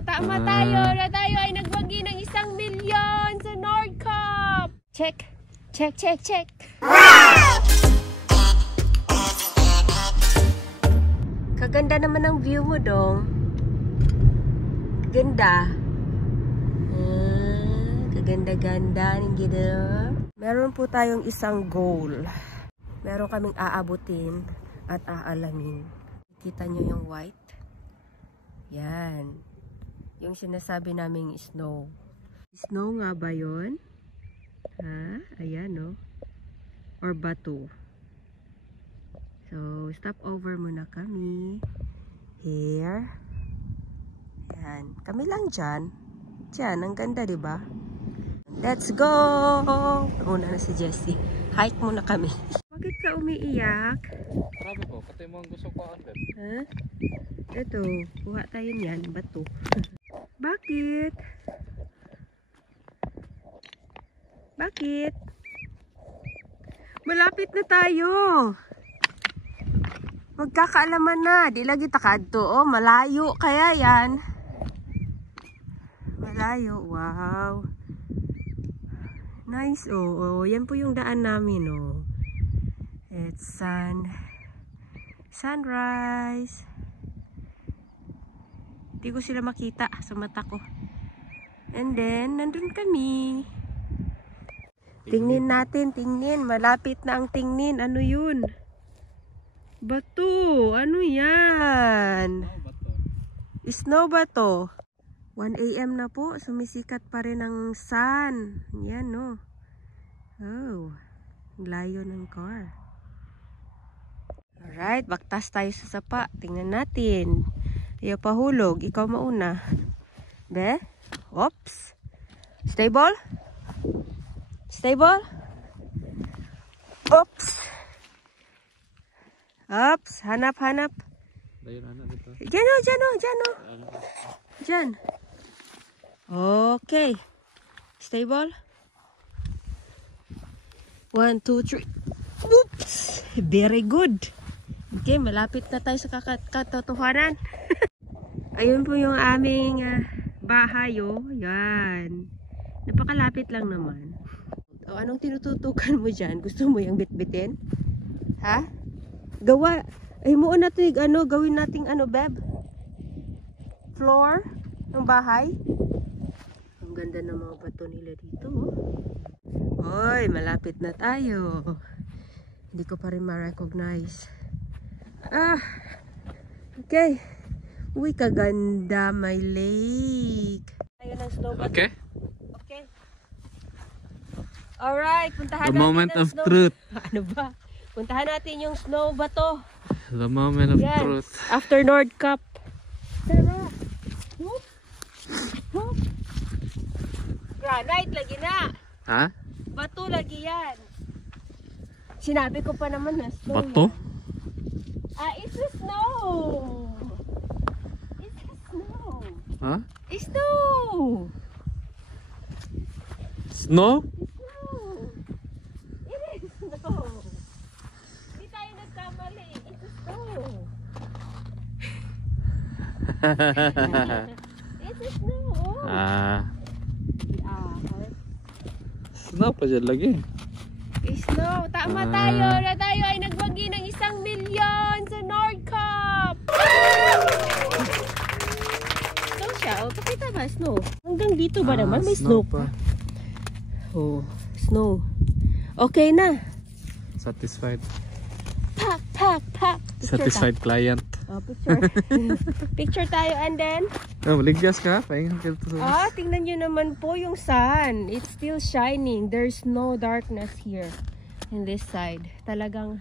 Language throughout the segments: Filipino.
Tama tayo na tayo ay nagwagi ng 1 milyon sa Nordcup. Check. Check, check, check. Kaganda naman ang view mo dong. Ganda. Kaganda-ganda ng gida. Meron po tayong isang goal. Meron kaming aabutin at aalamin. Kita nyo yung white? Yan. Yung sinasabi naming snow. Snow nga ba yun? Ha? Ayan, no? Or bato. So, stop over muna kami. Here. Yan. Kami lang dyan. Diyan. Ang ganda, diba? Let's go! Una na si Jessie. Hike muna kami. Bakit ka umiiyak? Sabi ko, pati mo ang gusto ko ang ha? Ito. Kuha tayo niyan. Bato. Bakit? Bakit? Malapit na tayo. Magkakaalaman na. Di lagi takadto. Oh, malayo kaya yan. Malayo. Wow. Nice. Oh, yan po yung daan namin. Oh. It's sunrise. Hindi ko sila makita sa mata ko. And then, nandun kami. Tingnin natin, tingnin. Malapit na ang tingnin. Ano yun? Bato. Ano yan? Snow ba to? 1 AM na po. Sumisikat pa rin ang sun. Yan, no? Oh. Layo ng car. Alright. Baktas tayo sa sapa. Tingnan natin. Ayaw pahulog. Ikaw mauna. Be? Oops. Stable? Stable? Oops. Oops. Hanap, hanap. Diyan o, diyan o, diyan o. Diyan. Okay. Stable. 1, 2, 3. Oops. Very good. Okay, malapit na tayo sa katotohanan. Ayun po yung aming bahay, oh. Yan. Napakalapit lang naman. O, anong tinututukan mo dyan? Gusto mo yung bitbitin? Ha? Gawa. Ay, mo na ito yung gawin nating beb? Floor ng bahay. Ang ganda ng mga bato nila dito, oh. Hoy, malapit na tayo. Hindi ko pa rin ma-recognize. Okay. Uy, kaganda, my lake. Ayun ang snow bato. Okay. Okay. Alright, puntahan The natin moment ang of snow. truth. Ano ba? Puntahan natin yung snow bato. The moment of Yan. truth. After Nordcup. Tara. Whoop. Whoop. Granite lagi na. Ha? Bato lagi yan. Sinabi ko pa naman na snow. Bato? It's a snow. It's a snow. Ha? It's snow. Snow? Snow. It is snow. Hindi tayo nagkamali. It's a snow. It's a snow. Snow pa dyan lagi. Snow. Tama tayo na tayo ay nagwagi ng 1 milyon sa Nordcup. Snow siya. O, pakita ba? Snow. Hanggang dito ba naman? May snow pa. Oh, snow. Okay na. Satisfied. Pak, pak, pak. Satisfied client. Oh, picture. Picture tayo and then. Oh, maliggas ka. Pahingan ka ito. Tingnan nyo naman po yung sun. It's still shining. There's no darkness here. In this side. Talagang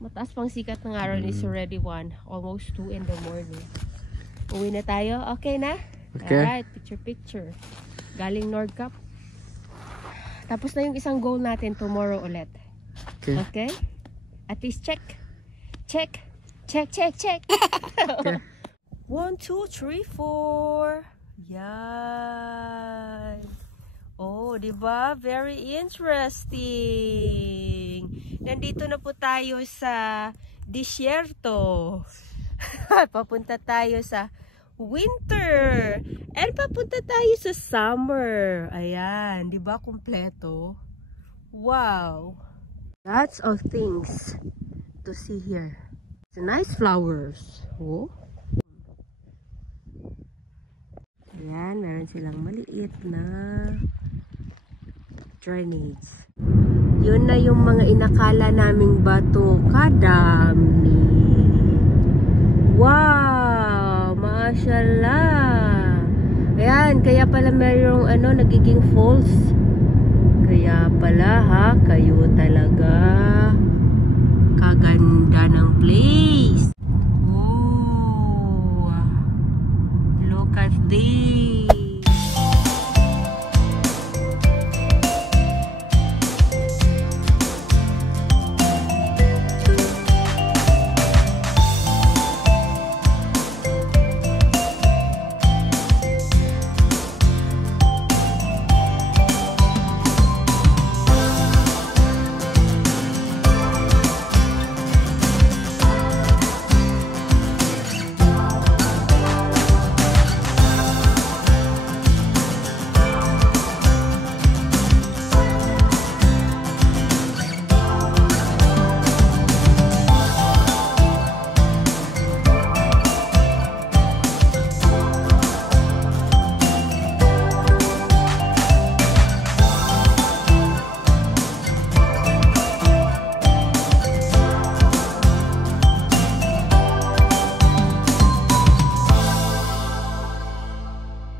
mataas pang sikat ng araw. It's already 1. Almost 2 in the morning. Uwi na tayo. Okay na? Okay. Alright. Picture, picture. Galing Nordcup. Tapos na yung isang goal natin tomorrow ulit. Okay. Okay? At least check. Check. Check, check, check. Okay. 1, 2, 3, 4. Yan. Oh, di ba? Very interesting. Nandito na po tayo sa disyerto. Papunta tayo sa winter. And papunta tayo sa summer. Ayan, di ba kumpleto? Wow. Lots of things to see here. It's nice flowers. Oh. Ayan, meron silang maliit na drainage. Yun na yung mga inakala naming bato. Kadami. Wow! Mashallah! Ayan, kaya pala merong nagiging falls. Kaya pala ha, kayo talaga. Kaganda ng place. Oh! Look at this!